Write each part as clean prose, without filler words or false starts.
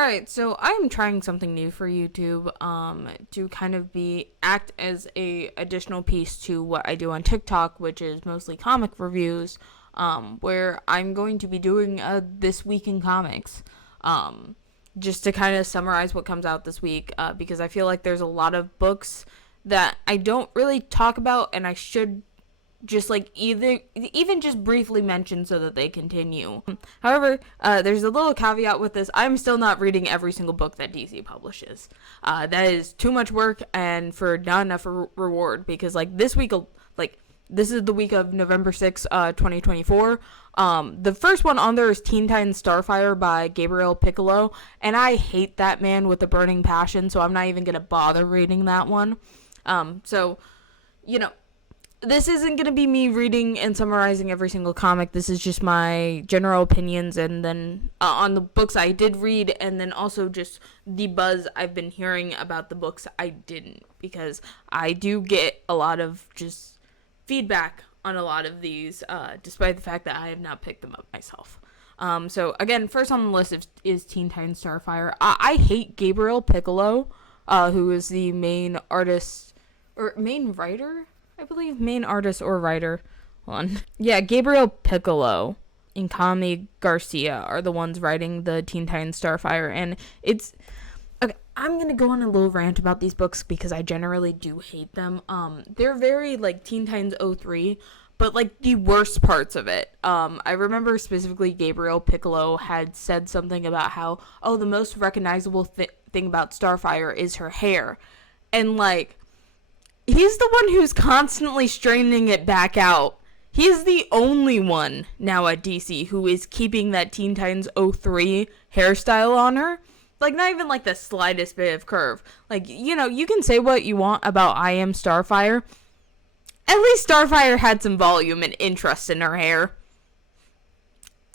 Alright, so I'm trying something new for YouTube, to kind of act as a additional piece to what I do on TikTok, which is mostly comic reviews, where I'm going to be doing This Week in Comics, just to kind of summarize what comes out this week, because I feel like there's a lot of books that I don't really talk about, and I should just like even just briefly mention so that they continue. However, there's a little caveat with this. I'm still not reading every single book that DC publishes. That is too much work and for not enough reward, because like this week, like this is the week of November 6th, 2024. The first one on there is Teen Titans Starfire by Gabriel Piccolo, and I hate that man with a burning passion, so I'm not even gonna bother reading that one. So, you know, this isn't going to be me reading and summarizing every single comic. This is just my general opinions, and then on the books I did read, and then also just the buzz I've been hearing about the books I didn't, because I do get a lot of just feedback on a lot of these, despite the fact that I have not picked them up myself. So again, first on the list is Teen Titans Starfire. I hate Gabriel Piccolo, who is the main artist, or main writer? I believe main artist or writer. Hold on. Yeah, Gabriel Piccolo and Kami Garcia are the ones writing the Teen Titans Starfire, and it's okay. I'm gonna go on a little rant about these books because I generally do hate them. They're very like Teen Titans 03, but like the worst parts of it. I remember specifically Gabriel Piccolo had said something about how the most recognizable thing about Starfire is her hair, and like, he's the one who's constantly straightening it back out. He's the only one now at DC who is keeping that Teen Titans 03 hairstyle on her. Like, not even like the slightest bit of curve. Like, you know, you can say what you want about I Am Starfire. At least Starfire had some volume and interest in her hair.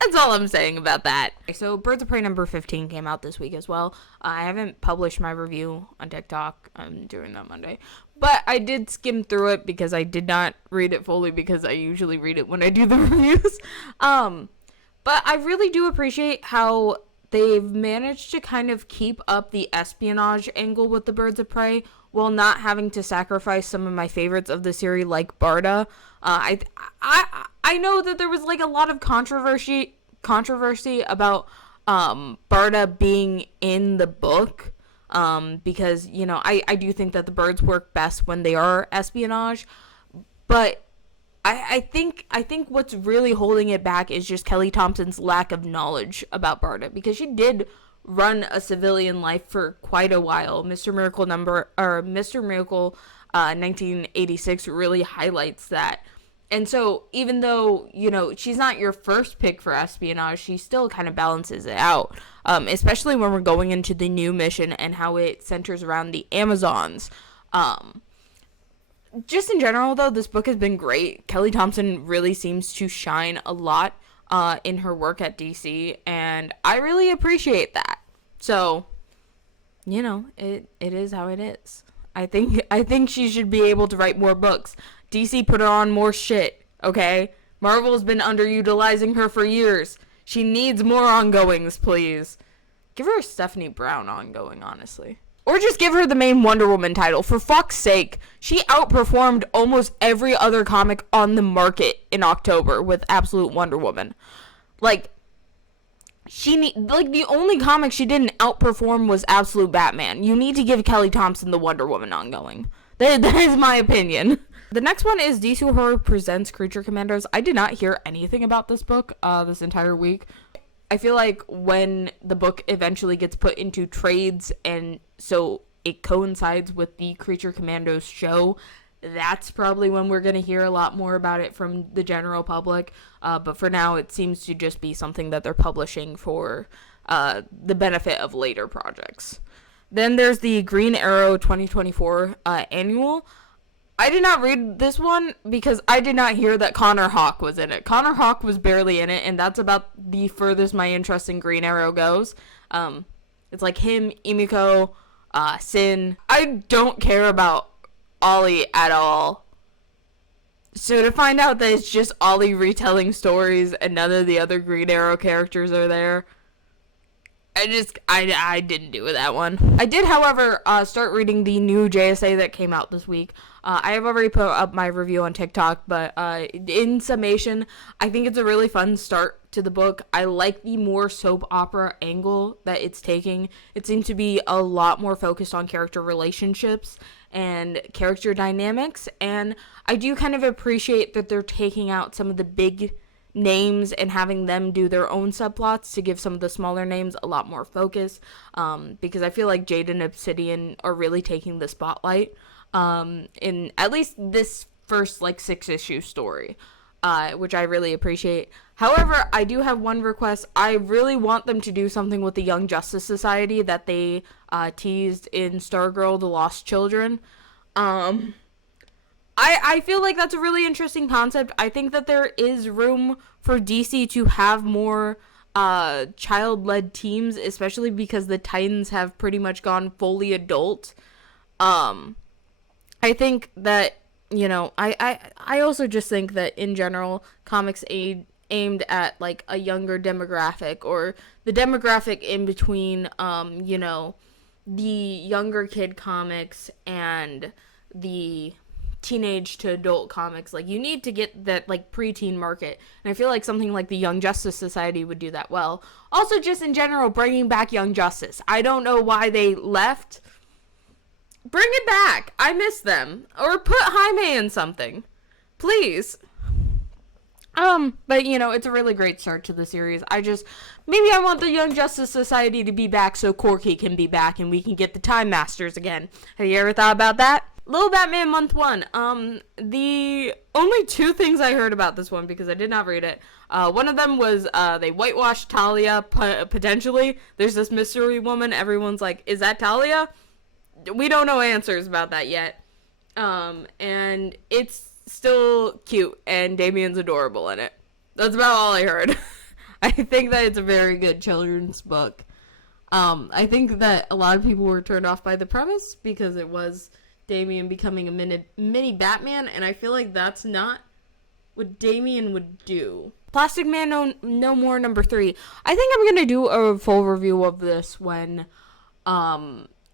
That's all I'm saying about that. So, Birds of Prey number 15 came out this week as well. I haven't published my review on TikTok. I'm doing that Monday. But I did skim through it because I did not read it fully, because I usually read it when I do the reviews. But I really do appreciate how they've managed to kind of keep up the espionage angle with the Birds of Prey while not having to sacrifice some of my favorites of the series, like Barda. I know that there was like a lot of controversy about Barda being in the book, because, you know, I do think that the birds work best when they are espionage, but I think what's really holding it back is just Kelly Thompson's lack of knowledge about Barda, because she did run a civilian life for quite a while. Mr. Miracle 1986 really highlights that. And so, even though, you know, she's not your first pick for espionage, she still kind of balances it out. Especially when we're going into the new mission and how it centers around the Amazons. Just in general, though, this book has been great. Kelly Thompson really seems to shine a lot in her work at DC, and I really appreciate that. So, you know, it is how it is. I think she should be able to write more books. DC put her on more shit, okay? Marvel's been underutilizing her for years. She needs more ongoings, please. Give her a Stephanie Brown ongoing, honestly. Or just give her the main Wonder Woman title. For fuck's sake, she outperformed almost every other comic on the market in October with Absolute Wonder Woman. Like, the only comic she didn't outperform was Absolute Batman. You need to give Kelly Thompson the Wonder Woman ongoing. That is my opinion. The next one is DC Horror Presents Creature Commandos. I did not hear anything about this book this entire week. I feel like when the book eventually gets put into trades, and so it coincides with the Creature Commandos show, that's probably when we're going to hear a lot more about it from the general public. But for now, it seems to just be something that they're publishing for the benefit of later projects. Then there's the Green Arrow 2024 annual. I did not read this one because I did not hear that Connor Hawke was in it. Connor Hawke was barely in it, and that's about the furthest my interest in Green Arrow goes. It's like him, Emiko, Sin. I don't care about Ollie at all. So to find out that it's just Ollie retelling stories and none of the other Green Arrow characters are there, I didn't do that one. I did, however, start reading the new JSA that came out this week. I have already put up my review on TikTok, but in summation, I think it's a really fun start to the book. I like the more soap opera angle that it's taking. It seems to be a lot more focused on character relationships and character dynamics, and I do kind of appreciate that they're taking out some of the big names and having them do their own subplots to give some of the smaller names a lot more focus, because I feel like Jade and Obsidian are really taking the spotlight in at least this first 6-issue story, which I really appreciate. However, I do have one request. I really want them to do something with the Young Justice Society that they teased in Stargirl: The Lost Children. I feel like that's a really interesting concept. I think that there is room for DC to have more child-led teams, especially because the Titans have pretty much gone fully adult. I think that, I also just think that in general, comics aimed at a younger demographic, or the demographic in between, the younger kid comics and the teenage to adult comics. You need to get that preteen market, and I feel like something like the Young Justice Society would do that well. Also, just in general, bringing back Young Justice. I don't know why they left. Bring it back. I miss them. Or put Jaime in something, please. But it's a really great start to the series. Maybe I want the Young Justice Society to be back so Corky can be back and we can get the Time Masters again. Have you ever thought about that? Little Batman Month 1. The only two things I heard about this one, because I did not read it. One of them was, they whitewashed Talia, potentially. There's this mystery woman. Everyone's like, is that Talia? We don't know answers about that yet. And it's still cute, and Damien's adorable in it. That's about all I heard. I think that it's a very good children's book. I think that a lot of people were turned off by the premise, because it was Damien becoming a mini Batman, and I feel like that's not what Damien would do. Plastic Man No More number 3. I think I'm gonna do a full review of this when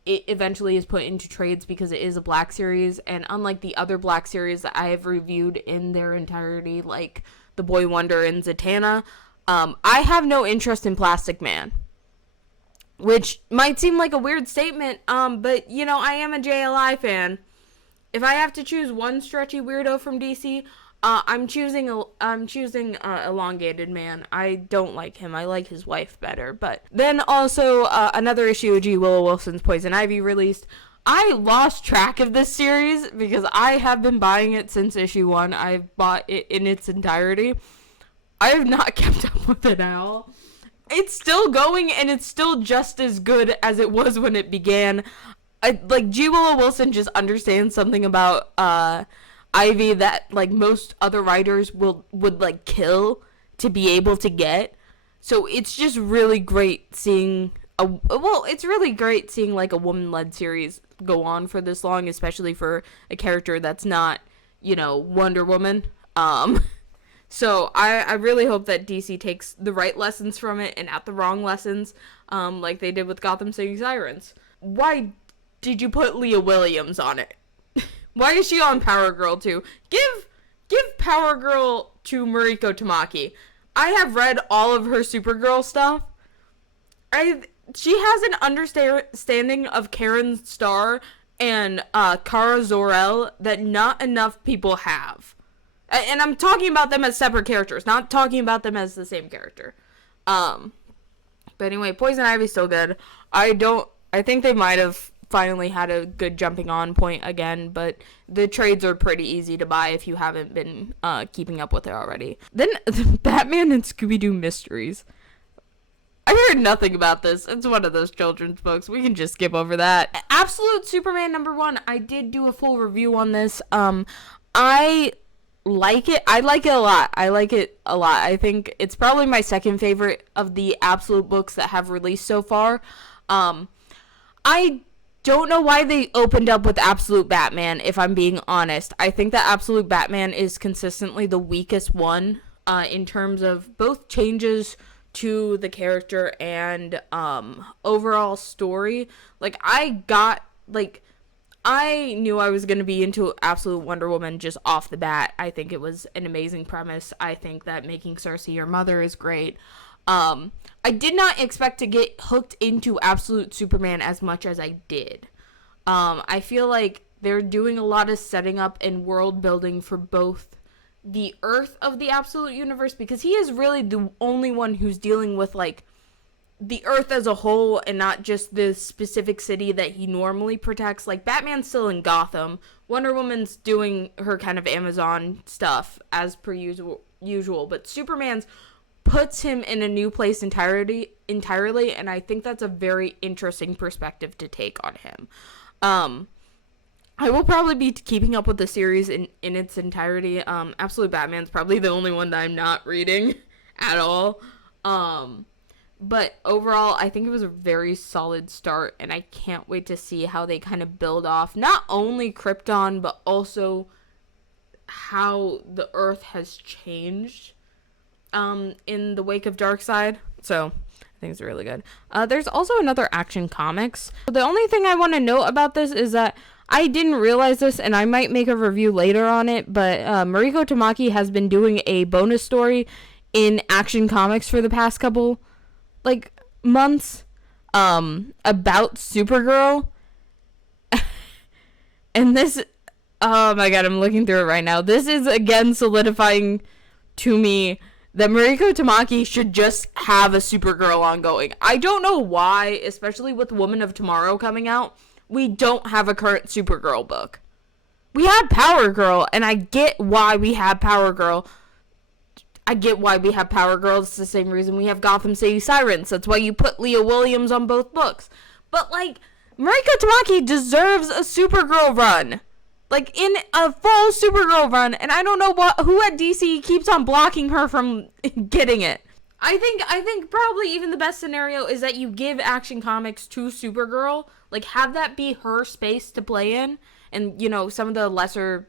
it eventually is put into trades, because it is a Black series, and unlike the other Black series that I have reviewed in their entirety, like The Boy Wonder and Zatanna, I have no interest in Plastic Man. Which might seem like a weird statement, but, I am a JLI fan. If I have to choose one stretchy weirdo from DC, I'm choosing Elongated Man. I don't like him. I like his wife better. But then also, another issue of G. Willow Wilson's Poison Ivy released. I lost track of this series, because I have been buying it since issue 1. I've bought it in its entirety. I have not kept up with it at all. It's still going, and it's still just as good as it was when it began. G. Willow Wilson just understands something about Ivy that most other writers would kill to be able to get. So it's just really great seeing a woman-led series go on for this long, especially for a character that's not, Wonder Woman. So I really hope that DC takes the right lessons from it and not the wrong lessons, like they did with Gotham City Sirens. Why did you put Leah Williams on it? Why is she on Power Girl too? Give Power Girl to Mariko Tamaki. I have read all of her Supergirl stuff. She has an understanding of Karen Starr and Kara Zor-El that not enough people have. And I'm talking about them as separate characters, not talking about them as the same character. But anyway, Poison Ivy's still good. I think they might have finally had a good jumping on point again, but the trades are pretty easy to buy if you haven't been keeping up with it already. Then, Batman and Scooby-Doo Mysteries. I heard nothing about this. It's one of those children's books. We can just skip over that. Absolute Superman number 1. I did do a full review on this. I like it. I like it a lot. I think it's probably my second favorite of the Absolute books that have released so far. I don't know why they opened up with Absolute Batman, if I'm being honest. I think that Absolute Batman is consistently the weakest one in terms of both changes to the character and overall story. Like, I knew I was going to be into Absolute Wonder Woman just off the bat. I think it was an amazing premise. I think that making Cersei your mother is great. I did not expect to get hooked into Absolute Superman as much as I did. I feel like they're doing a lot of setting up and world building for both the Earth of the Absolute Universe, because he is really the only one who's dealing with, like, the Earth as a whole and not just the specific city that he normally protects. Like, Batman's still in Gotham. Wonder Woman's doing her kind of Amazon stuff as per usual, but Superman's puts him in a new place entirely, and I think that's a very interesting perspective to take on him. I will probably be keeping up with the series in its entirety. Absolute Batman's probably the only one that I'm not reading at all. But overall, I think it was a very solid start, and I can't wait to see how they kind of build off not only Krypton, but also how the Earth has changed in the wake of Darkseid. So I think it's really good. There's also another Action Comics. The only thing I want to note about this is that I didn't realize this, and I might make a review later on it, but Mariko Tamaki has been doing a bonus story in Action Comics for the past couple months about Supergirl. And this, oh my god, I'm looking through it right now. This is again solidifying to me that Mariko Tamaki should just have a Supergirl ongoing. I don't know why, especially with Woman of Tomorrow coming out, we don't have a current Supergirl book. We have Power Girl, and I get why we have Power Girl. It's the same reason we have Gotham City Sirens. That's why you put Leah Williams on both books. But, Mariko Tamaki deserves a Supergirl run. In a full Supergirl run. And I don't know who at DC keeps on blocking her from getting it. I think probably even the best scenario is that you give Action Comics to Supergirl. Have that be her space to play in. And, some of the lesser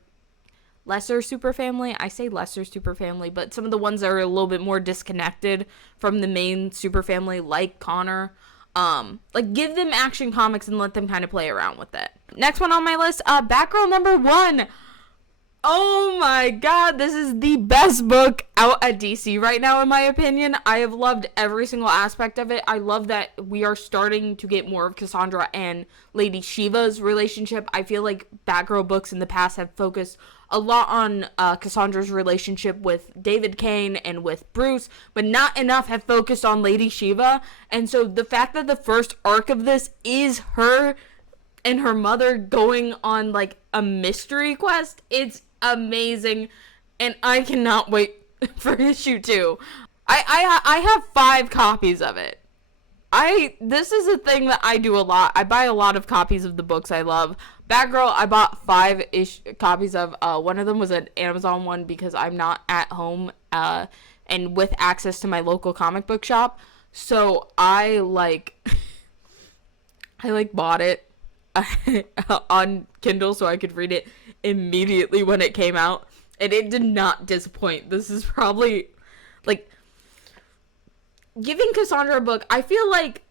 super family, I say lesser super family, but some of the ones that are a little bit more disconnected from the main super family, like Connor, give them Action Comics and let them kind of play around with it. Next one on my list, Batgirl #1. Oh my god, this is the best book out at DC right now, in my opinion. I have loved every single aspect of it. I love that we are starting to get more of Cassandra and Lady Shiva's relationship. I feel like Batgirl books in the past have focused a lot on Cassandra's relationship with David Kane and with Bruce, but not enough have focused on Lady Shiva. And so the fact that the first arc of this is her and her mother going on a mystery quest, it's amazing, and I cannot wait for issue 2. I have 5 copies of it. This is a thing that I do a lot. I buy a lot of copies of the books I love. Batgirl, I bought 5 copies of. One of them was an Amazon one because I'm not at home and with access to my local comic book shop. So I bought it on Kindle so I could read it immediately when it came out, and it did not disappoint. This is probably giving Cassandra a book. I feel like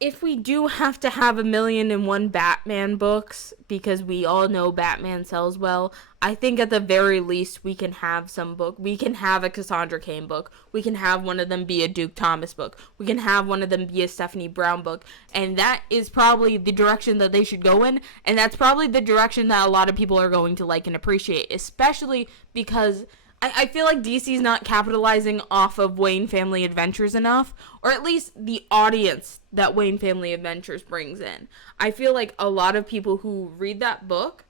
if we do have to have 1,000,001 Batman books, because we all know Batman sells well, I think at the very least we can have some book. We can have a Cassandra Cain book. We can have one of them be a Duke Thomas book. We can have one of them be a Stephanie Brown book. And that is probably the direction that they should go in. And that's probably the direction that a lot of people are going to like and appreciate, especially because I feel like DC's not capitalizing off of Wayne Family Adventures enough, or at least the audience that Wayne Family Adventures brings in. I feel like a lot of people who read that book,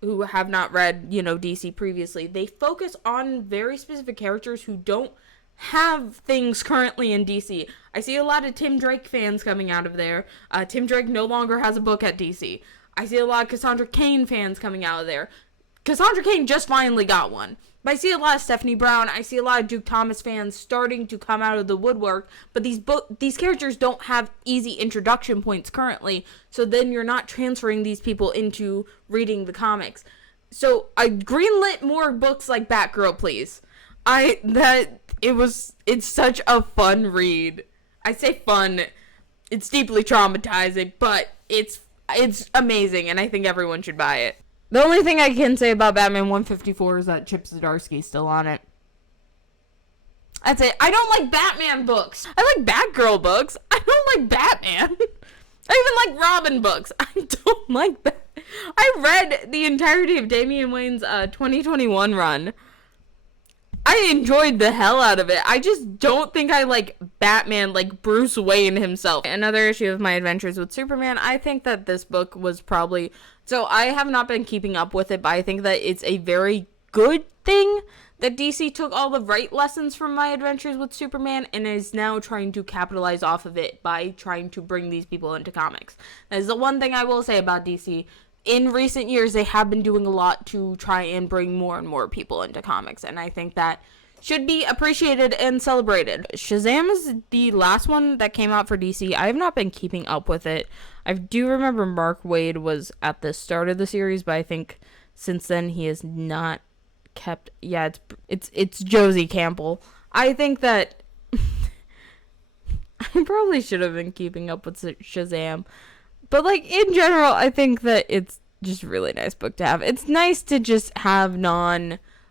who have not read, DC previously, they focus on very specific characters who don't have things currently in DC. I see a lot of Tim Drake fans coming out of there. Tim Drake no longer has a book at DC. I see a lot of Cassandra Cain fans coming out of there. Cassandra Cain just finally got one. But I see a lot of Stephanie Brown. I see a lot of Duke Thomas fans starting to come out of the woodwork. But these characters don't have easy introduction points currently. So then you're not transferring these people into reading the comics. So I greenlit more books like Batgirl, please. It's such a fun read. I say fun, it's deeply traumatizing, but it's amazing, and I think everyone should buy it. The only thing I can say about Batman 154 is that Chip Zdarsky's still on it. That's it. I don't like Batman books. I like Batgirl books. I don't like Batman. I even like Robin books. I don't like that. I read the entirety of Damian Wayne's 2021 run. I enjoyed the hell out of it. I just don't think I like Batman like Bruce Wayne himself. Another issue of My Adventures with Superman, I think that this book was probably... So I have not been keeping up with it, but I think that it's a very good thing that DC took all the right lessons from My Adventures with Superman and is now trying to capitalize off of it by trying to bring these people into comics. That is the one thing I will say about DC. In recent years, they have been doing a lot to try and bring more and more people into comics, and I think that should be appreciated and celebrated. Shazam is the last one that came out for DC. I have not been keeping up with it. I do remember Mark Waid was at the start of the series, but I think since then he has not kept... Yeah, it's Josie Campbell. I think that I probably should have been keeping up with Shazam. But, like, in general, I think that it's just a really nice book to have. It's nice to just have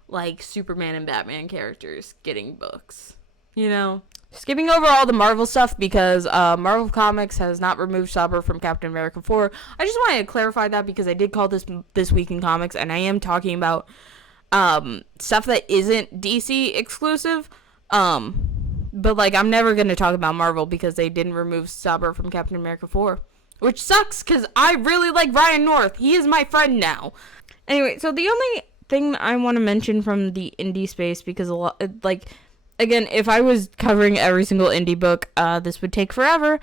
like, Superman and Batman characters getting books. You know? Skipping over all the Marvel stuff because Marvel Comics has not removed Saber from Captain America 4. I just wanted to clarify that because I did call this Week in Comics, and I am talking about stuff that isn't DC exclusive. But, like, I'm never going to talk about Marvel because they didn't remove Saber from Captain America 4. Which sucks, because I really like Ryan North. He is my friend now. Anyway, so the only thing I want to mention from the indie space, because again, if I was covering every single indie book, this would take forever.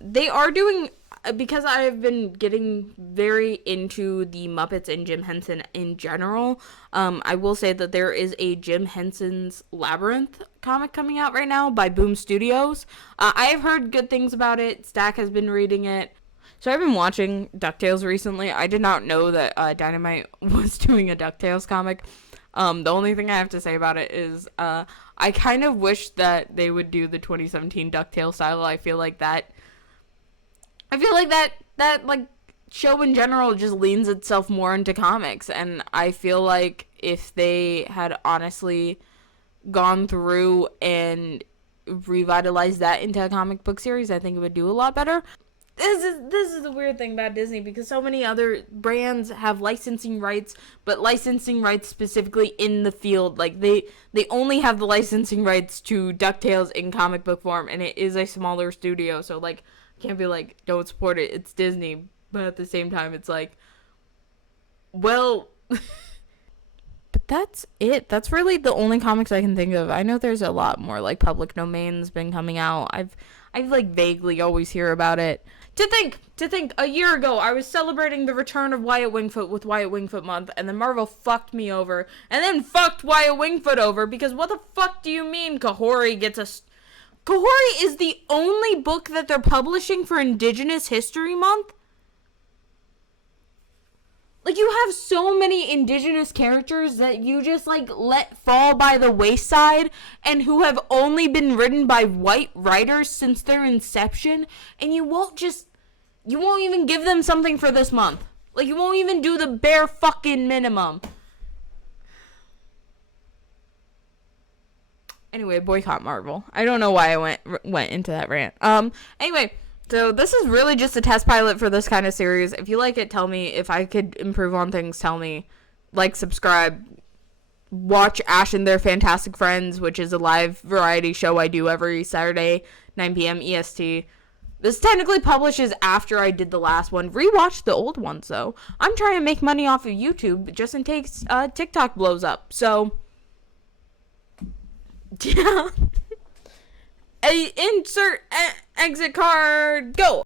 They are doing, because I have been getting very into the Muppets and Jim Henson in general, I will say that there is a Jim Henson's Labyrinth comic coming out right now by Boom Studios. I have heard good things about it. Stack has been reading it. So I've been watching DuckTales recently. I did not know that Dynamite was doing a DuckTales comic. The only thing I have to say about it is I kind of wish that they would do the 2017 DuckTales style. I feel like that like show in general just leans itself more into comics, and I feel like if they had honestly gone through and revitalized that into a comic book series, I think it would do a lot better. This is the weird thing about Disney, because so many other brands have licensing rights, but licensing rights specifically in the field. Like, they only have the licensing rights to DuckTales in comic book form, and it is a smaller studio, so, like, can't be like, don't support it, it's Disney. But at the same time, it's like, well... But that's it. That's really the only comics I can think of. I know there's a lot more, like, public domains been coming out. I've like, vaguely always hear about it. To think, a year ago, I was celebrating the return of Wyatt Wingfoot with Wyatt Wingfoot Month, and then Marvel fucked me over, and then fucked Wyatt Wingfoot over, because what the fuck do you mean Kahori gets a... Kahori is the only book that they're publishing for Indigenous History Month? Like, you have so many Indigenous characters that you just, like, let fall by the wayside, and who have only been written by white writers since their inception, and you won't even give them something for this month. Like, you won't even do the bare fucking minimum. Anyway, boycott Marvel. I don't know why I went into that rant. Anyway... So this is really just a test pilot for this kind of series. If you like it, tell me. If I could improve on things, tell me. Like, subscribe. Watch Ash and Their Fantastic Friends, which is a live variety show I do every Saturday, 9 p.m. EST. This technically publishes after I did the last one. Rewatch the old ones, though. I'm trying to make money off of YouTube just in case TikTok blows up. So, yeah. Insert exit card, go!